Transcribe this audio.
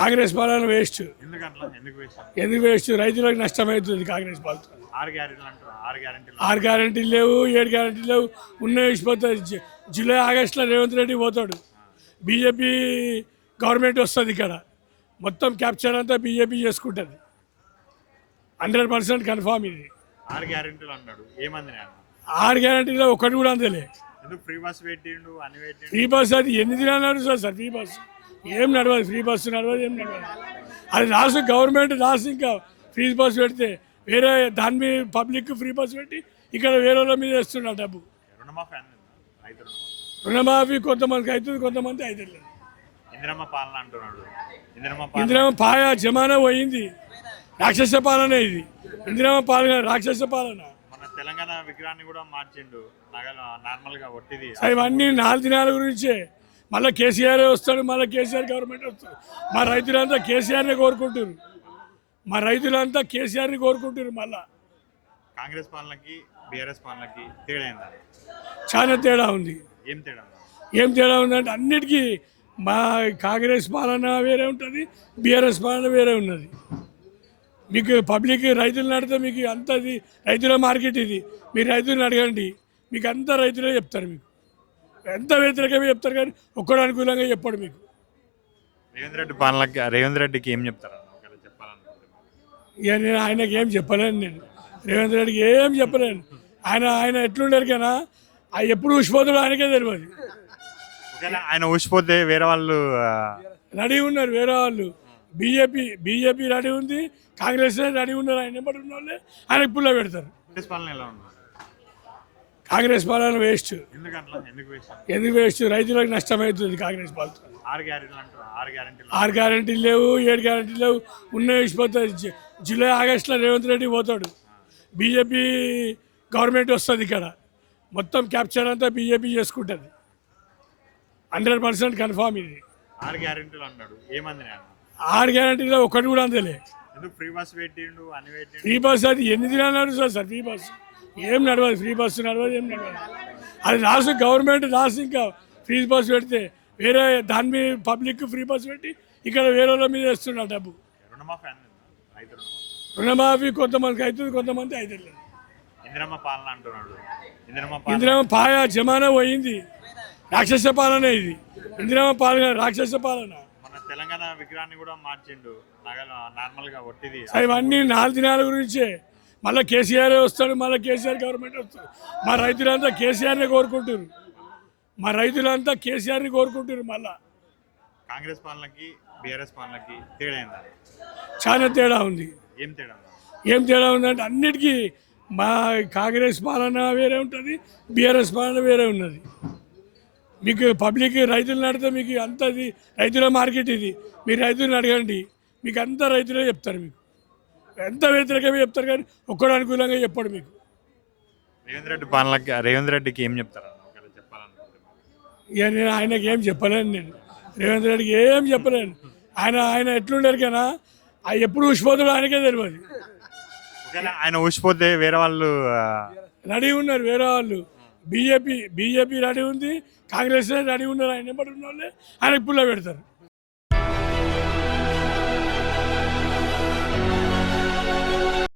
కాంగ్రెస్ పాలన వేస్ట్. ఎందుకు వేస్ట్? రైతులకు నష్టమవుతుంది కాంగ్రెస్ పాలన. ఆరు గ్యారెంటీలు లేవు ఏడు గ్యారంటీలు లేవు. ఇచ్చిపోతాయి జు- జూలై ఆగస్టులో రేవంత్ రెడ్డి పోతాడు. బీజేపీ గవర్నమెంట్ వస్తుంది ఇక్కడ. మొత్తం క్యాప్చర్ అంతా బీజేపీ చేసుకుంటుంది. హండ్రెడ్ పర్సెంట్ కన్ఫామ్ ఇది. ఆరు గ్యారెంటీలు అన్నాడు. ఏమంది ఆరు గ్యారంటీలో ఒకటి కూడా అందలే. ఫ్రీ బస్ పెట్టిండు? ఫ్రీ బస్ అది ఎన్ని దినాలు నడుస్తుంది సార్? Free bus. ఏం నడవదు ఫ్రీ బస్సు నడవదు ఏం నడవదు అది లాస్ట్ గవర్నమెంట్ లాస్ట్ ఇంకా ఫ్రీ బస్ పెడితే వేరే దాని మీద పబ్లిక్ ఫ్రీ బస్ పెట్టి ఇక్కడ వేరే వాళ్ళ మీద వేస్తున్నారు డబ్బు. రుణమాఫీ కొంతమందికి అవుతుంది కొంతమంది అవుతుంది ఇందిరమ్మ పాలన ఇందిరమ్మ పాయ జమానా పోయింది. రాక్షస పాలన ఇది. ఇందిరామ పాలన రాక్షస పాలన. తెలంగాణ విగ్రహాన్ని కూడా మార్చిండు. నగల నార్మల్గా ఒట్టిది. సో ఇవన్నీ నాలుగు దినాల గురించే. మళ్ళీ కేసీఆర్ వస్తాడు మళ్ళీ కేసీఆర్ గవర్నమెంట్ వస్తాడు. మా రైతులంతా కేసీఆర్నే కోరుకుంటారు మా రైతులంతా కేసీఆర్ని కోరుకుంటారు మళ్ళా. కాంగ్రెస్ పాలనకి బీఆర్ఎస్ పాలనకి తేడా చాలా తేడా ఉంది. ఏం తేడా? ఏం తేడా ఉందంటే అన్నిటికీ మా కాంగ్రెస్ పాలన వేరే ఉంటుంది బీఆర్ఎస్ పాలన వేరే ఉన్నది. మీకు పబ్లిక్ రైతులు నడితే మీకు అంతది రైతుల మార్కెట్ ఇది. మీరు రైతులను అడగండి మీకు అంత రైతులే చెప్తారు మీకు. ఎంత వ్యతిరేకమే చెప్తారు కానీ ఒక్కడు అనుకూలంగా చెప్పాడు మీకు. రేవంత్ రెడ్డి పాలనకి రేవంత్ రెడ్డికి ఏం చెప్తారు? ఇక నేను ఆయనకి ఏం చెప్పలేను నేను. రేవంత్ రెడ్డికి ఏం చెప్పలేను. ఆయన ఆయన ఎట్లుండారు కదా ఆ ఎప్పుడు ఉష్పోతుడు ఆయనకే తెలియదు ఆయన ఊసిపోతే వేరే వాళ్ళు రెడీ ఉన్నారు వేరే వాళ్ళు. బీజేపీ బీజేపీ రెడీ ఉంది కాంగ్రెస్ రెడీ ఉన్నారు ఆయన ఎంబడి ఉన్న వాళ్ళే ఆయనకు పుల్ల పెడతారు. కాంగ్రెస్ పాలన వేస్ట్. ఎందుకు వేస్ట్? రైతులకు నష్టమవుతుంది కాంగ్రెస్ పాలన ఆరు గ్యారెంటీలు లేవు ఏడు గ్యారంటీలు లేవు. ఉన్నాయి ఇచ్చిపోతాయి జూలై ఆగస్టులో రేవంత్ రెడ్డి పోతాడు. బీజేపీ గవర్నమెంట్ వస్తుంది ఇక్కడ. మొత్తం క్యాప్చర్ అంతా బీజేపీ చేసుకుంటుంది. హండ్రెడ్ పర్సెంట్ కన్ఫామ్ ఇది. ఆరు గ్యారెంటీలు అన్నాడు. ఏమంది ఆరు గ్యారంటీలో ఒకటి కూడా అందలే ఎందుకు ఫ్రీ బస్ పెట్టిండు అని పెట్టిండు? ఫ్రీ బస్ అది ఎన్ని దినాలు సార్? Free bus. ఏం నడవదు ఫ్రీ బస్సు నడవదు ఏం నడవదు. అది లాస్ట్ గవర్నమెంట్ లాస్ట్ ఇంకా ఫ్రీ బస్ పెడితే వేరే దాని మీద పబ్లిక్ ఫ్రీ బస్ పెట్టి ఇక్కడ వేరే వాళ్ళ మీద వేస్తున్నారు డబ్బు. రుణమాఫీ కొంతమందికి అవుతుంది కొంతమంది అవుతుంది ఇందిరమ్మ ఇందిరమ్మ పాయ జమానా పోయింది. రాక్షస పాలన ఇది. ఇందిరామ పాలన రాక్షస పాలన. తెలంగాణ విగ్రహాన్ని కూడా మార్చిండు. నగల నార్మల్గా ఒట్టిది. సో ఇవన్నీ నాలుగు దినాల గురించే. మళ్ళీ కేసీఆర్ వస్తాడు మళ్ళీ కేసీఆర్ గవర్నమెంట్ వస్తాడు. మా రైతులంతా కేసీఆర్నే కోరుకుంటారు మా రైతులంతా కేసీఆర్ని కోరుకుంటారు మళ్ళా. కాంగ్రెస్ పాలనకి బీఆర్ఎస్ పాలనకి తేడా చాలా తేడా ఉంది. ఏం తేడా ఉందా? ఏం తేడా ఉందంటే అన్నిటికీ మా కాంగ్రెస్ పాలన వేరే ఉంటుంది బీఆర్ఎస్ పాలన వేరే ఉన్నది. మీకు పబ్లిక్ రైతులు నడితే మీకు అంతది రైతుల మార్కెట్ ఇది. మీరు రైతులను అడగండి మీకు అంత రైతులే చెప్తారు మీకు. ఎంత వ్యతిరేకమే చెప్తారు కానీ ఒక్కడు అనుకూలంగా చెప్పాడు మీకు. రేవంత్ రెడ్డి పాలనకి రేవంత్ రెడ్డికి ఏం చెప్తారు? ఇక నేను ఆయనకి ఏం చెప్పలేను నేను. రేవంత్ రెడ్డికి ఏం చెప్పలేను. ఆయన ఆయన ఎట్లుండారు కదా ఆ ఎప్పుడు ఉష్పోతుడు ఆయనకే తెలియదు ఒకవేళ ఆయన ఊసిపోతే వేరే వాళ్ళు ఆ, రెడీ ఉన్నారు వేరే వాళ్ళు. బీజేపీ బీజేపీ రెడీ ఉంది కాంగ్రెస్ రెడీ ఉన్నారు ఆయన ఎంబడి ఉన్న వాళ్ళే ఆయనకు పుల్ల పెడతారు.